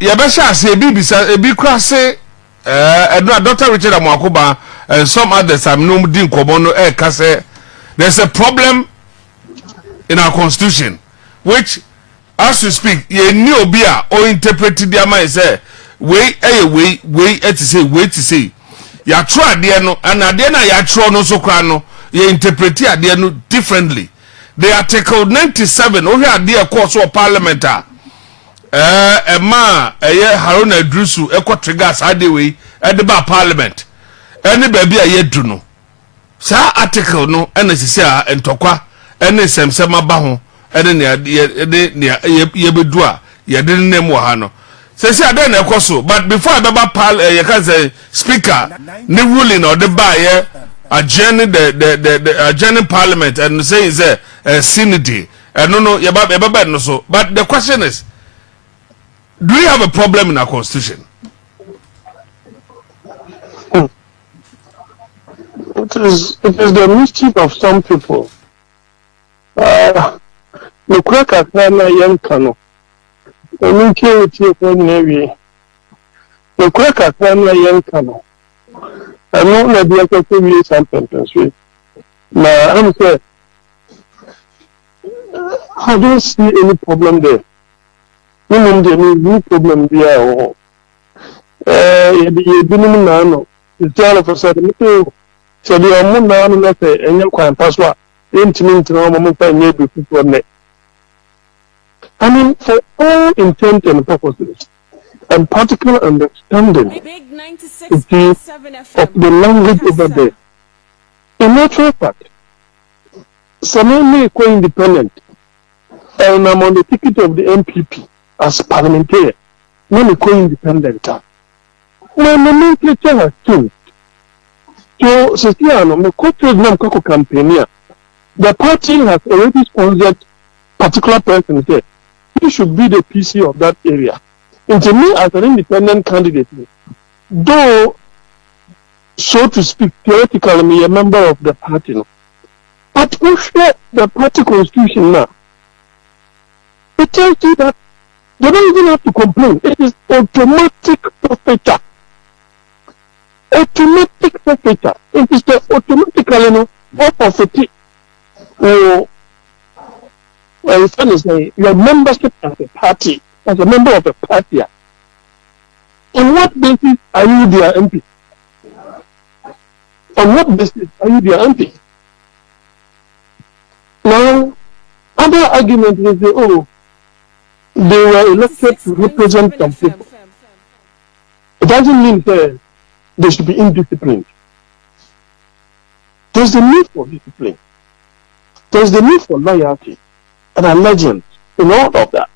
Yabesha say bibisa ebi krase Dr. Richard Amwakoba and some others I'm no din komono kase there's a problem in our constitution which as we speak ye ni obi a o interpret their mind say we to say ya try ade no and ade na ya tro no so kra no ye interpret ade no differently. The article 97 o hwe ade e course of parliament Emma Haruna Drusu triggers adeway at the bar parliament. Any baby a yedu no. Sa article no and and tokwa any sema baho and yebedua ye didn't name wahano. Say I don't know but before I baba speaker ni ruling or the buyer adjourning the adjourning parliament and say is a synod and no yaba no so but the question is, do we have a problem in our constitution? It is the mischief of some people. The crack at young canoe. The milky with navy. The crack at young canoe. I know that the other thing sentence. Now, I'm saying, I don't see any problem there. No problem there. You didn't know. It's all of a sudden. So the amount now not any kind password. Intimate no moment I need people. I mean, for all intent and purposes, and particular understanding of the language over there. In natural fact, some co-independent, and I'm on the ticket of the MPP as parliamentarian, not co-independent. When the nomenclature has changed, so Sistiano, the co-trade campaign, the party has already sponsored particular person there. He should be the PC of that area. And to me, as an independent candidate, though, so to speak, theoretically, I'm a member of the party. No? But if the party constitution now, it tells you that they don't even have to complain. It is automatic forfeiture. Automatic forfeiture. It is the automatically forfeit. Well, it's funny say your membership as a party, as a member of a party. On what basis are you their MP? On what basis are you their MP? Now, other argument is they were elected to represent some people. It doesn't mean that they should be indisciplined. There's the need for discipline. There's the need for loyalty and allegiance in all of that.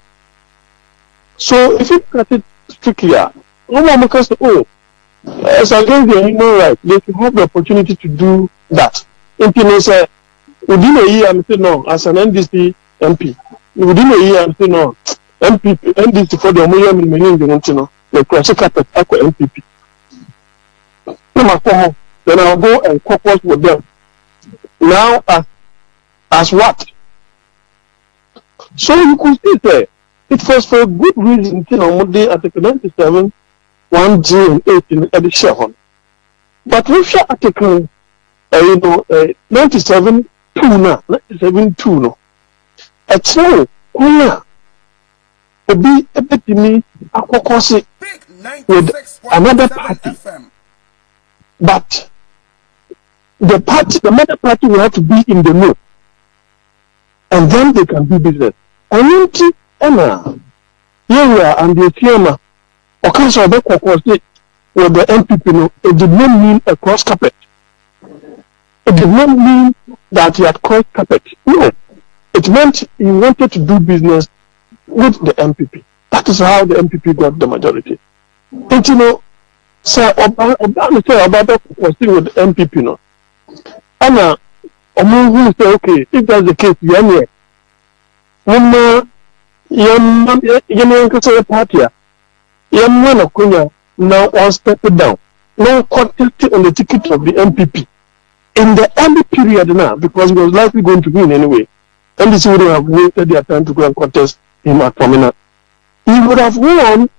So if you look at it strictly, as against the human rights, they should have the opportunity to do that. MP say, within a year, I'm saying no, as an NDC MP. Within a year, I'm saying no, NDC for the Omoya, the cross carpet, MPP. Then I'll go and caucus with them. Now, as what? So you could see there, it was for a good reason, Article 97, 1G and 18 edition. But with the Article 97, 2 now, 97, 2 no. It's no, to be a bit to me, a caucus with another party. But the mother party will have to be in the know. And then they can do business. And Emma, here and the firma, or council with the MPP, it did not mean a cross carpet. It did not mean that he had crossed carpet. No. It meant he wanted to do business with the MPP. That is how the MPP got the majority. And sir, about the still with the MPP, no. Anna, who say, okay, if that's the case, you're party. Now all step down. Now contested on the ticket of the MPP. In the early period now, because he was likely going to win anyway, NDC would have waited their time to go and contest him at prominent. He would have won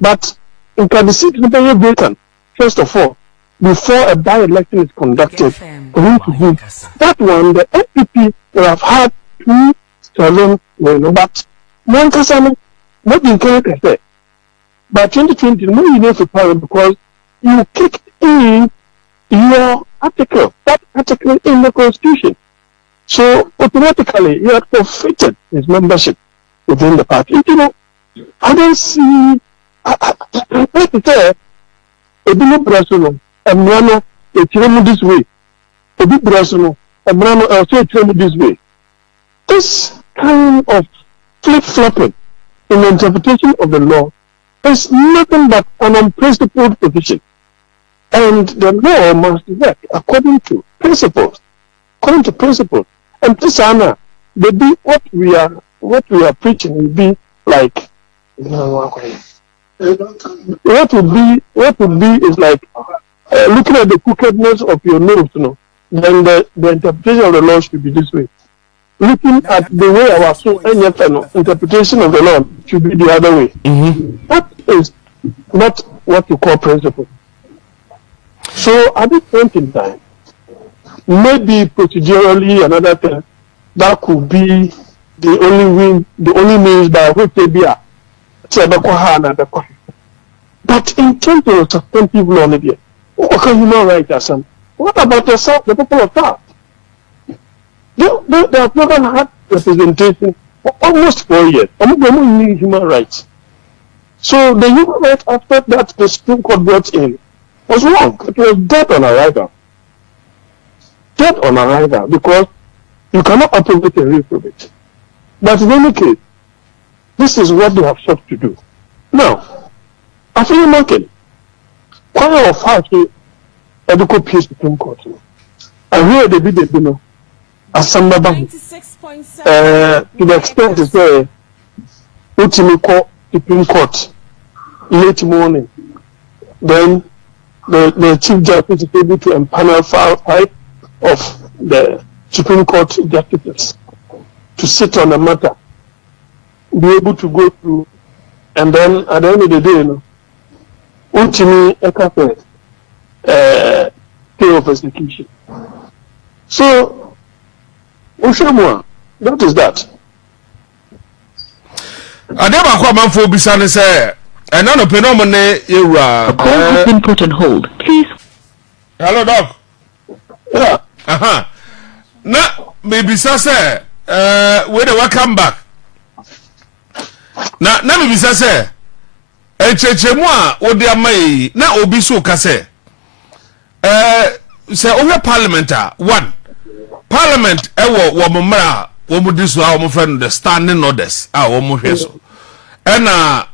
But in the seat vacant, first of all, before a by-election is conducted, for him to do that one, the NPP will have had 2 terms, but one person, not in Canada. By 2020, no, you know for power because you kicked in your article, that article in the Constitution. So automatically, you have forfeited his membership within the party. You know, I don't see. Let me say, a big person, a man, a children this way. A big person, a man, a children this way. This kind of flip-flopping in the interpretation of the law is nothing but an unprincipled position. And the law must work according to principles. According to principles. And this Anna, what we are preaching will be like what would be is like looking at the crookedness of your nose, then the interpretation of the law should be this way. Looking at the way our interpretation of the law should be the other way. Mm-hmm. That is not what you call principle. So at this point in time, maybe procedurally another thing that could be the only means by which they be a. But in terms of substantive law, what can human rights are? What about the people of that? They have never had representation for almost 4 years. Only need human rights. So the human rights aspect that the Supreme Court brought in was wrong. It was dead on arrival. Dead on arrival because you cannot approve and reprobate. But in any case, this is what they have sought to do. Now, Afenyo Markin, quite of how to educate peace Supreme Court. I hear they did it, as some to the extent is where ultimately Supreme Court late morning, then the Chief Justice is able to empanel 5 of the Supreme Court justices to sit on the matter, be able to go through, and then at the end of the day, ultimately a couple pay of execution. So, that is that. I never come on for Bisani say, and none of Penomone, you are. Call has been put on hold. Please. Hello, Doc. Yeah. Now, maybe say, when I come back. Now, maybe say, Chechemwa, or dear May, now Obiso Case. Say, over parliamentar, one. Parliament, Wamara, Womudisu, our friend, the standing orders, our Womuheso. And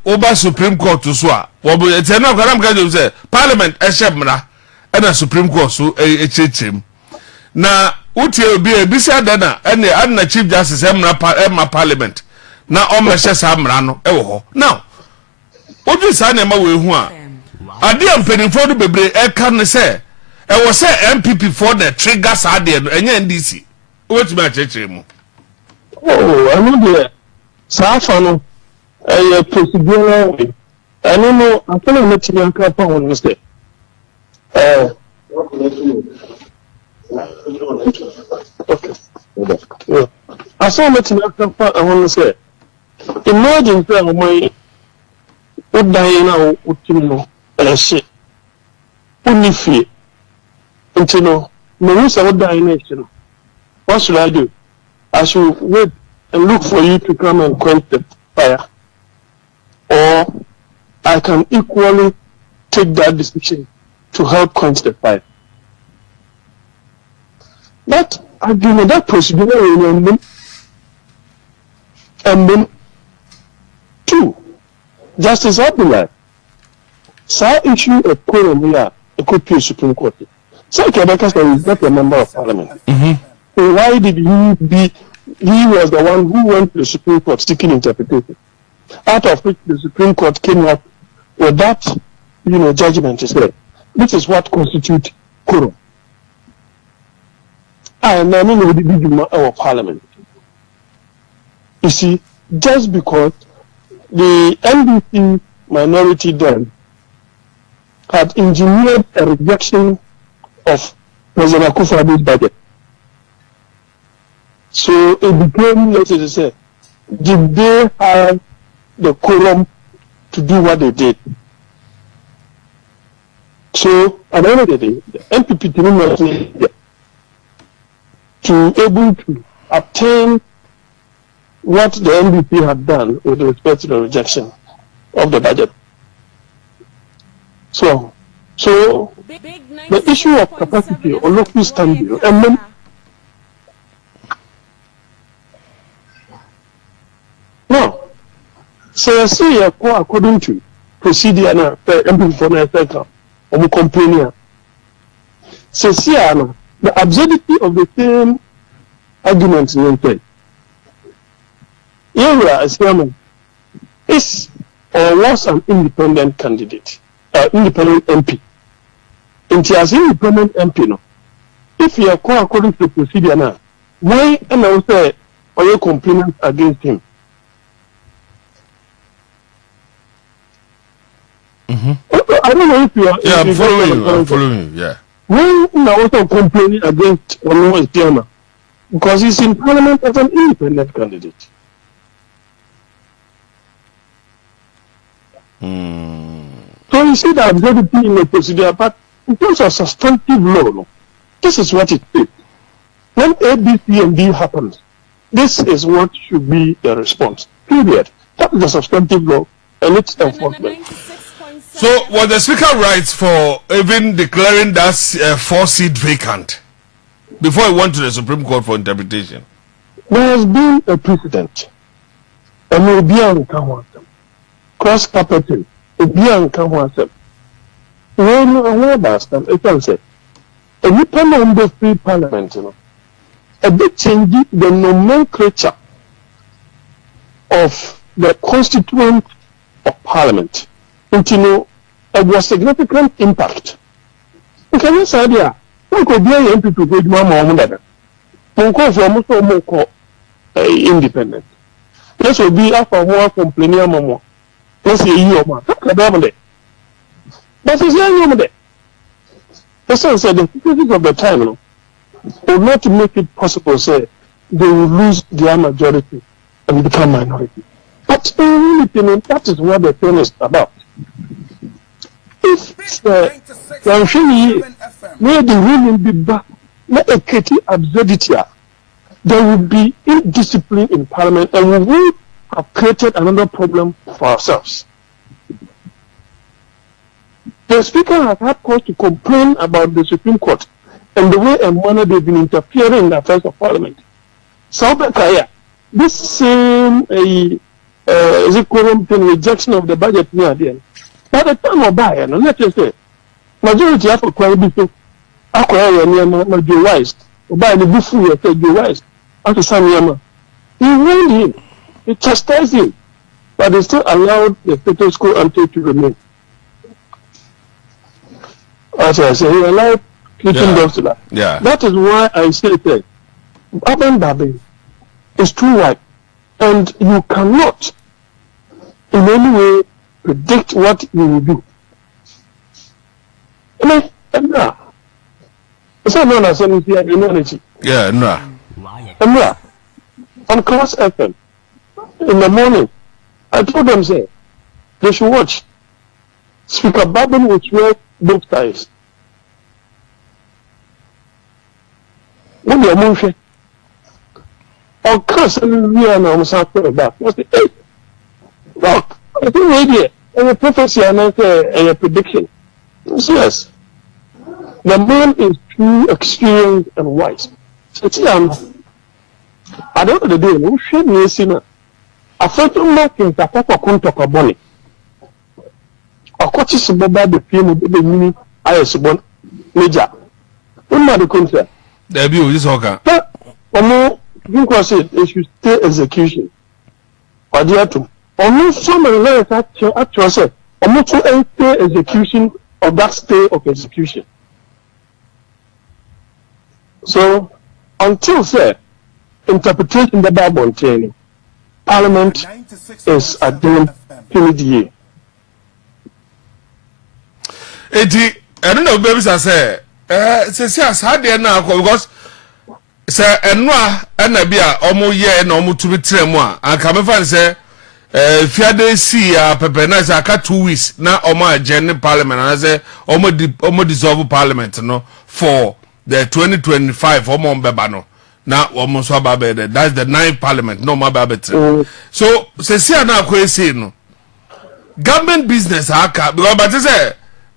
over Supreme Court to Swa. It's enough, I'm going to say, Parliament, Eshemra, and a Supreme Court, so a chim. Now, Uti will be a Bisa Dana, and the other Chief Justice, Emma Parliament. Now, all my chess Amrano, now, what is Anima with one? I didn't penny for the baby, I can't say. I was say MPP for the triggers are there, and NDC. What's my church? Oh, I know the Safano, a procedural way. I don't know, I feel like I'm not going to understand. Okay. I saw that I want to say. Imagine that my Diana would know, shit. Only fear. Until no, what should I do? I should wait and look for you to come and quench the fire. Or I can equally take that decision to help quench the fire. That argument, that procedure, and then 2, Justice Abdullah, so issue a quorum here, a copy of Supreme Court. So Quebecers is not a member of Parliament. Mm-hmm. So why did he was the one who went to the Supreme Court seeking interpretation, out of which the Supreme Court came up with that, judgment is there. This is what constitutes quorum. And I mean, we did our Parliament. You see, just because the NDC minority then had engineered a rejection of President Akufo-Addo's budget. So it became, let's say, did they have the quorum to do what they did? So at the end of the day, the MPP did not to able to obtain what the NDP had done with respect to the rejection of the budget. So the issue of capacity or local standing, and then now, so I see according to procedure now, the MPP for the second, or complaining. So see, the absurdity of the same arguments in the Area as chairman is or was an independent candidate, independent MP. And he has independent MP no. If you are according to the procedure now, why and I say are you complaining against him? Mm-hmm. I don't know if you are. Yeah, I'm following you. Yeah. Why now also complaining against Ono chairman? Because he's in Parliament as an independent candidate. So you see the absurdity in the procedure, but in terms of substantive law, this is what it is. When A, B, C, and D happens, this is what should be the response. Period. That is the substantive law and its enforcement. So was the speaker right for even declaring that 4-seat vacant before he went to the Supreme Court for interpretation? There has been a precedent, and will be on cross carpeting, will be on council. When I about them, it can say, a new parliament free parliament, a bit changing the nomenclature of the constituent of parliament. It was significant impact. Okay, this idea, we could be an MP to go to Mama for independent. This will be after more complaining Mama. Let's say you are but it's not the sense that the difficulties of the time will not make it possible, say, they will lose their majority and become minority. But in reality, that is what the thing is about. If the where the ruling be back, let a petty absurdity, there will be indiscipline in Parliament, and we will have created another problem for ourselves. The Speaker has had cause to complain about the Supreme Court and the way and manner they've been interfering in the affairs of Parliament. So, this same rejection of the budget near the end. By the time of buy, and let's just say, majority of the acquire Joe Wise, or buy the buffoo of Joe Wise, after some Yama. He warned him, he chastised him, but they still allowed the status quo ante to remain. As I say, he allowed Clinton dogs to that. Yeah. That is why I say that Urban Babbing is too wide, and you cannot in any way predict what you will do. It's not known as anything humanity. Yeah, no. On Class FM, in the morning, I told them, say, they should watch. Speaker Babin will swear both sides. When you're moving, on Class FM, we are now talking about what's the eight? Look, I think maybe a prophecy and a prediction. Yes. The man is too experienced and wise. So, at the end of the day, we should be seeing a photo marking that Papa couldn't talk about it. A coach is about the film of the mini IS1 major. One of the concern. The view is okay. But, no, you can say they should stay execution. Or the atom. Or no, some of the actual said, or not to stay execution or that stay of execution. So, until say, interpretation the Bible containing, Parliament is a damn timid year. Eti, I don't know, babies, I say, sad now, because, sir, and Nabia, almost year, and almost to be 3 months. And come and say, Fiade see Pepenas, I got 2 weeks now on my general parliament, and I say, almost dissolve parliament, no, for the 2025 Omon Bebano. Now almost that's the 9th parliament, no my babet. So, say, now, no. Government business, because, but say,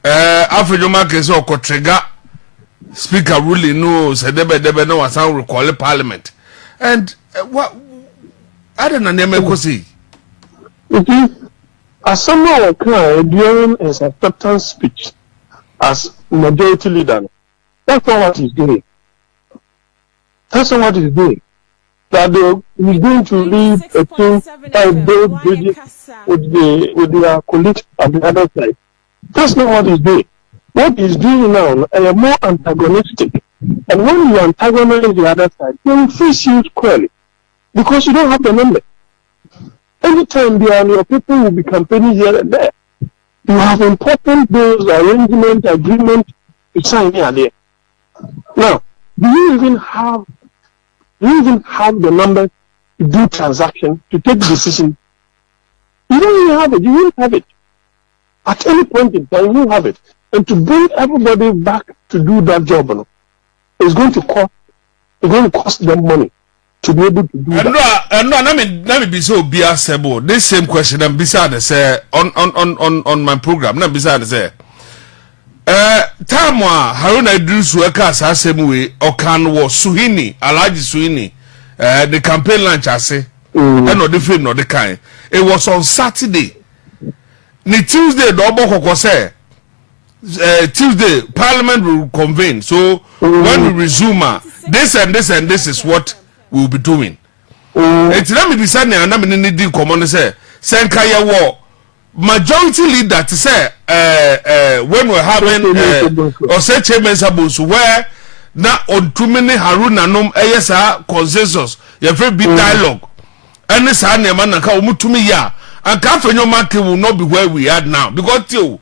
Afenyo Markin so trigger speaker ruling no say debe no was recall parliament and what I don't know me see as someone can during his acceptance speech as majority leader, that's not what he's doing. That's not what he's doing. That he's going to leave a team and build bridges with their colleagues on the other side. That's not what he's doing. What he's doing now is more antagonistic. And when you antagonize the other side, they will face you squarely. Because you don't have the number. Anytime your people will be campaigning here and there. You have important bills, arrangements, agreements to sign here and there. Now, do you even have the numbers to do transactions, to take decisions? You don't even have it. You won't have it. At any point in time, you have it. And to bring everybody back to do that job, it's going to cost them money to be able to do that. And no, let me be so biasable. This same question I'm beside say on my program. I'm beside say time Haruna Idris worker same way Okan was Suhini, Alaji Suhini, the campaign launch I say and no the film no the kind. It was on Saturday. Ni Tuesday double koko say Tuesday Parliament will convene. So when we resume this and this and this is what we'll be doing. It's let me be saying and I'm in the common say Senkaya war majority leader to say when we're having or say chairman sabos where now on too many Haruna nom ASA consensus you have big dialogue and this man na ka omutumi ya and Afenyo Markin will not be where we are now because you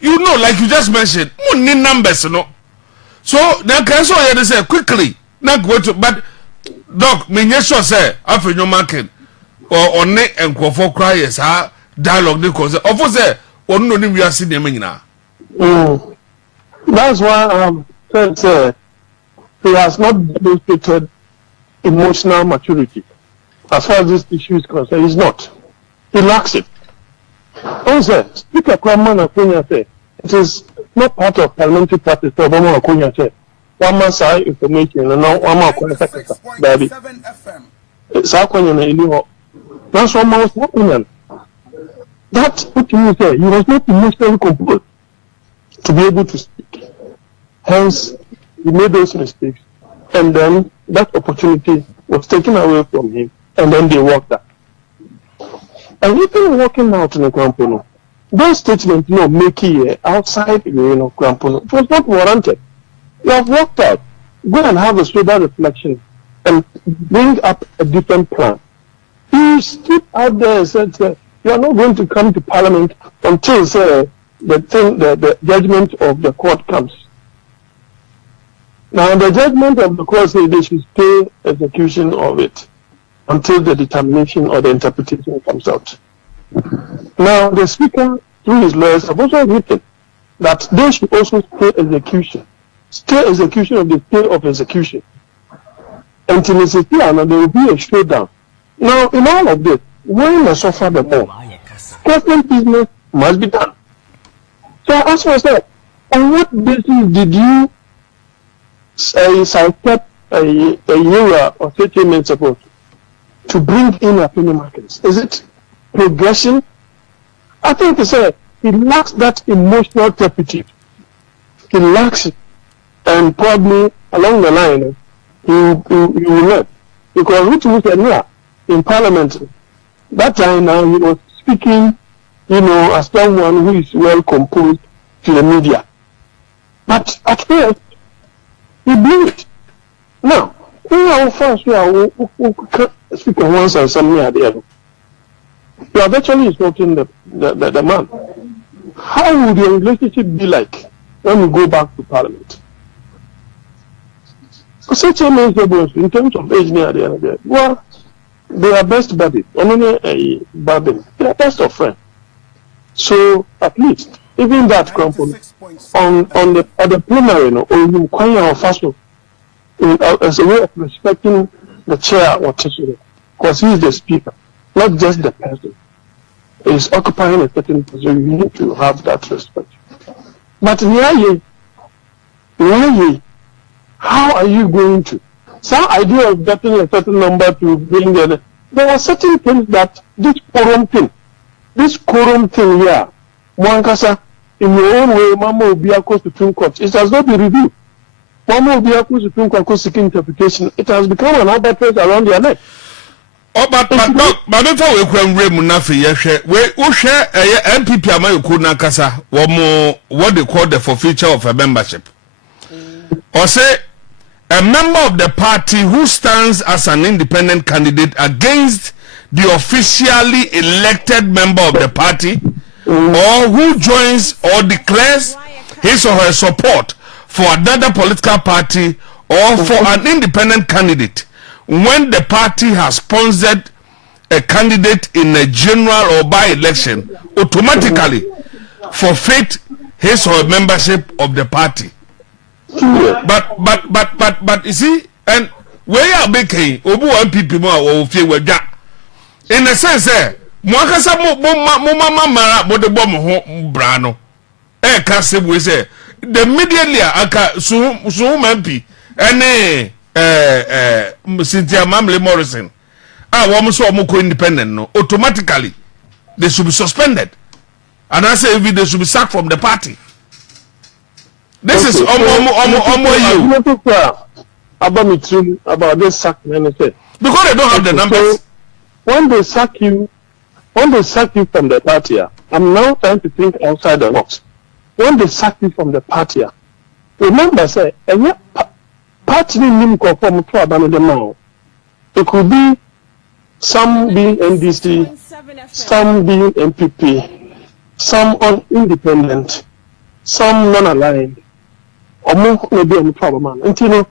you know like you just mentioned money numbers no so then can so you say quickly not go to but doc me sure say Afenyo Markin or on ne enkwofo cry yes dialogue dey cause of say on no ni we are see dem nyina that's why said he has not demonstrated emotional maturity. As far as this issue is concerned, he's not. He lacks it. Also, Speaker Kwame Nkrumah said, it is not part of parliamentary practice for Obama Nkrumah said, one man say information and now one man question baby. That's what was happening. That's what you say. He was not emotionally composed to be able to speak. Hence, he made those mistakes. And then that opportunity was taken away from him. And then they walked out. And even walking out in the Krampono, those statements, making outside Krampono, it was not warranted. You have walked out. Go and have a sober reflection and bring up a different plan. He stood out there and said, you are not going to come to Parliament until the judgment of the court comes. Now, the judgment of the court says they should stay execution of it until the determination or the interpretation comes out. Now, the Speaker, through his lawyers, have also written that they should also stay execution of the stay of execution. Until it's clear, there will be a showdown. Now, in all of this, when I suffer the more, government business must be done. So I ask myself, on what basis did you sidestep a year or 30 minutes ago to bring in Afenyo Markin? Is it progression? I think he lacks that emotional turpitude. He lacks it. And probably along the line, he will learn. Because which was in Parliament, that time now he was speaking, as someone who is well composed to the media. But at first, he blew it. Now, we are first, we are speaking once and something at the other. You are virtually insulting the man. how would your relationship be like when you go back to Parliament? Such a man, in terms of age, well, they are best buddies. They are best of friends. So at least, even that company on the plenary, or you inquire of first as a way of respecting the chair or treasurer, because he is the speaker, not just the person. He is occupying a certain position. You need to have that respect. But how are you going to? Some idea of getting a certain number to bring there are certain things that this quorum thing here, Mwankasa, in your own way, Mama will be a course to Supreme Court. It has not been reviewed. Mama will be a course to Supreme Court seeking interpretation. It has become an albatross around their neck. Oh, but before we can read Munafi, we share a MPP Amayoku Nakasa, what they call the forfeiture of a membership. Or say, a member of the party who stands as an independent candidate against the officially elected member of the party, or who joins or declares his or her support for another political party or for an independent candidate when the party has sponsored a candidate in a general or by-election, automatically forfeit his or her membership of the party. But you see, and where are making Obu and people more fear with that? In a sense, Mwakasa Mama Mara, but the bomb Brano. Cassim, we say, the immediately aka Sum MP, and Cynthia Mamley Morrison. Woman so Moko independent, no, automatically they should be suspended. And I say, they should be sacked from the party. This is you. About this sack, because they don't have the numbers. So when they sack you from the party, I'm now trying to think outside the box. When they sack you from the party, remember, say, party name from now. It could be some being NDC, some being MPP, some independent, some non-aligned. Or more maybe on the problem, and you know,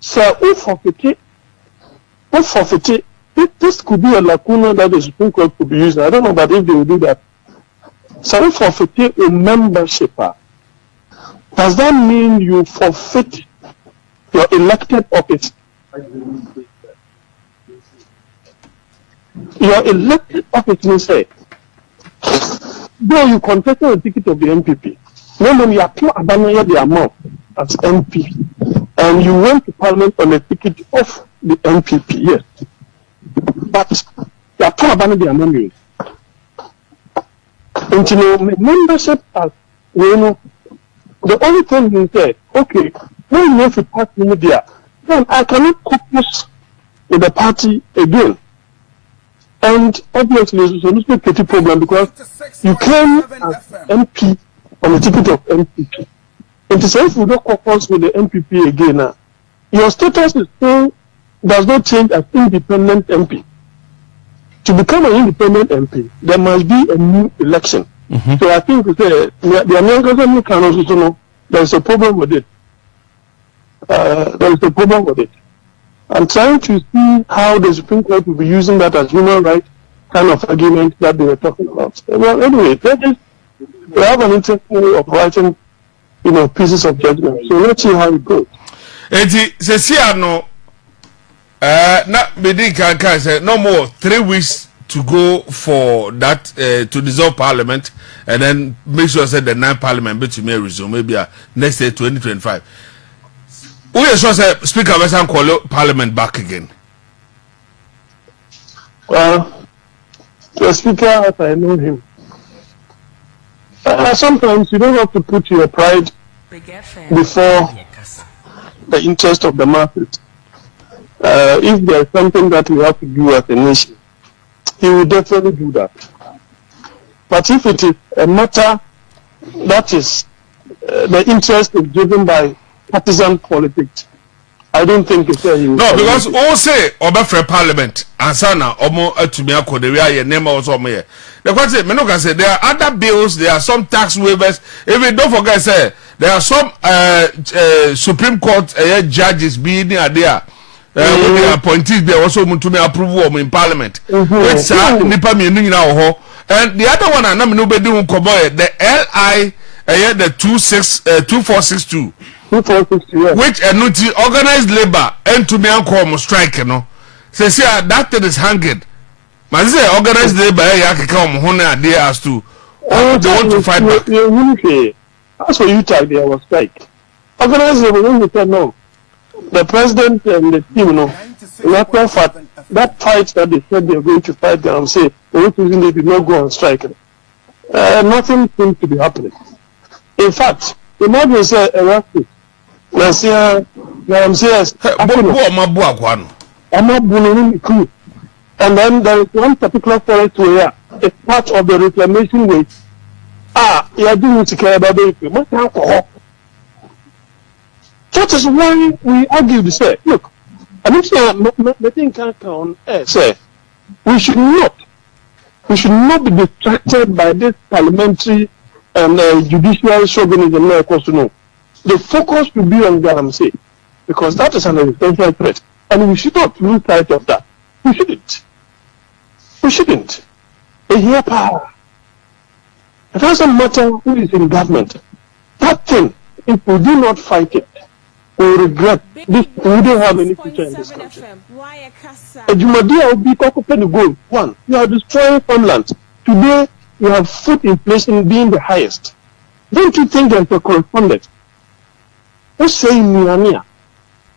so if forfeit, this could be a lacuna that the Supreme Court could be using. I don't know, but if they will do that, so if forfeit a membership, does that mean you forfeit your elected office? Your elected office means say, though you contested the ticket of the MPP. When you apply the amount as MP, and you went to Parliament on the ticket of the MPP, yes. But you apply the amount. And you know, membership as the only thing you say, okay, when you have to pass media, then I cannot caucus with the party again. And obviously, it's a petty problem because you came as MP on the ticket of MPP. It is if you don't caucus with the MPP again, your status is still does not change as independent MP. To become an independent MP, there must be a new election. So I think the Americans can also know there is a problem with it. I'm trying to see how the Supreme Court will be using that as human rights kind of argument that they were talking about. Well, anyway, they have an interesting way of writing, pieces of judgment. So let's see how it goes. No more 3 weeks to go for that to dissolve Parliament, and then make sure that the 9th Parliament but may resume maybe next year 2025. We are sure that Speaker Wesan call Parliament back again. Well, the Speaker, as I know him, sometimes you don't have to put your pride before the interest of the masses. If there is something that you have to do as a nation, he will definitely do that. But if it is a matter that is the interest is driven by partisan politics, I don't think it's a no, because all say Oba Parliament and Sana Omo Atumia Koderia, your name was on me. The question Menoka said there are other bills, there are some tax waivers. Even don't forget, say there are some Supreme Court judges being there. When the appointees be also to me approval in Parliament. Which nipa me now. And the other one I know nobody do the LI the 2462. Which annuity organized labor and to me uncle strike, you know. Says here that thing is hanging. Man say organized labor come home idea as to they want to fight back. That's what you type there was strike. Organized labor when said no. The president and the team, you know, that fight that they said they were going to fight them, say the reason they did not go on strike. Nothing seems to be happening. In fact, imagine say a and then there is one particular forest where it's part of the reclamation way. You are doing to care about it. That is why we argue to say, look, I don't say nothing can count. Say we should not be distracted by this parliamentary and judicial chauvinism. No. The focus should be on Galamsey because that is an existential threat, and we should not lose sight of that. We shouldn't. A here power. It doesn't matter who is in government. That thing, if we do not fight it, we regret this. We don't have any future in this country. A Jumadia will be occupying the goal. One, you are destroying farmland. Today, you have food inflation being the highest. Don't you think there's a correspondence? Let's say Miania.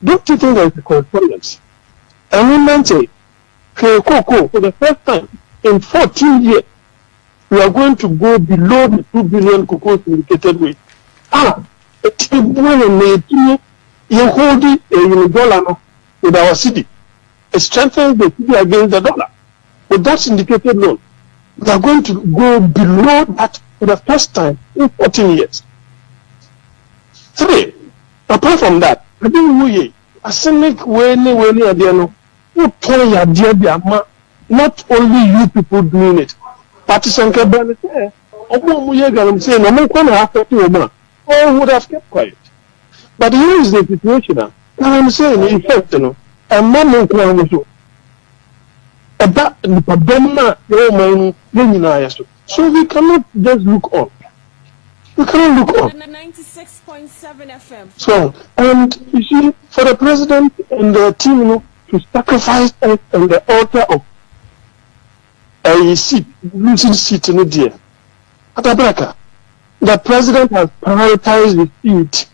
Don't you think there's a correspondence? And we meant say, for the first time in 14 years, we are going to go below the 2 billion cocoa syndicated weight. You hold it in dollar with our city. It strengthens the city against the dollar. With that syndicated loan, we are going to go below that for the first time in 14 years. 3. Apart from that, I think we a cynic not only you people doing it. Partisan Kabane say, all would have kept quiet. But here is the situation. I'm saying, in fact, a man who can about the problem, so we cannot just look on. We cannot look on. 96.7 FM. So, and you see, for the president and the team to sacrifice us on the altar of a seat, losing seat in the dear. Atabraka, the president has prioritized the seat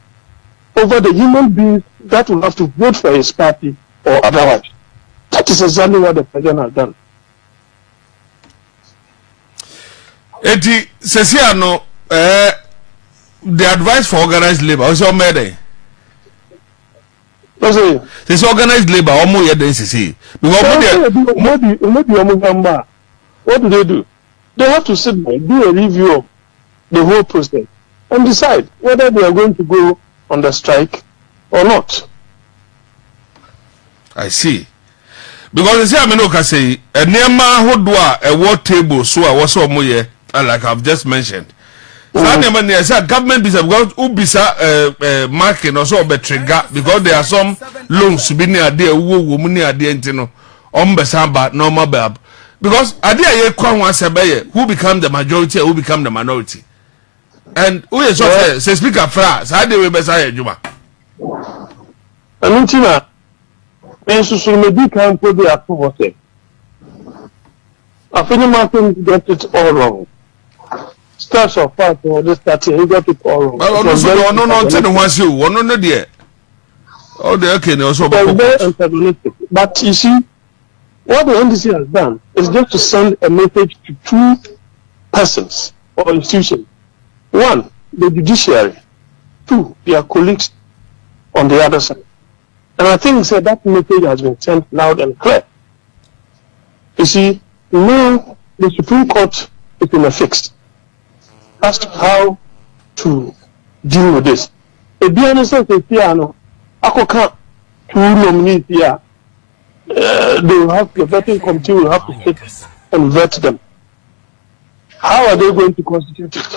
over the human beings that will have to vote for his party or otherwise. That is exactly what the president has done. Eti Sesiano, the advice for organized labor also made. This organized labor almost yet they what do? They have to sit down, do a review of the whole process and decide whether they are going to go on the strike or not. I see. Because you see, I mean, okay, say a Nema Hodwa a war table, so I was so moye, like I've just mentioned. So I said government business because Ubisa Markin also be trigger because there are some loans to be near there, who near the entino, Ombesamba, normal bab. Because idea ye kwan wan sebeye who become the majority who become the minority. And who is so say speaker fra say dey we be say adwuma. Anuntina ensusu medi kan po dey approve say. Afenyo Markin got it all wrong. Starts of part or this that he got it all wrong. Well, no tell the ones you no there. Oh the okay also but you see what the NDC has done is just to send a message to 2 persons or institutions. 1, the judiciary. 2, their colleagues on the other side. And I think that message has been sent loud and clear. You see, now the Supreme Court is in a fix as to how to deal with this. A BNS piano, Akoka, two nominees here, they will have the vetting committee will have to sit and vet them. How are they going to constitute it?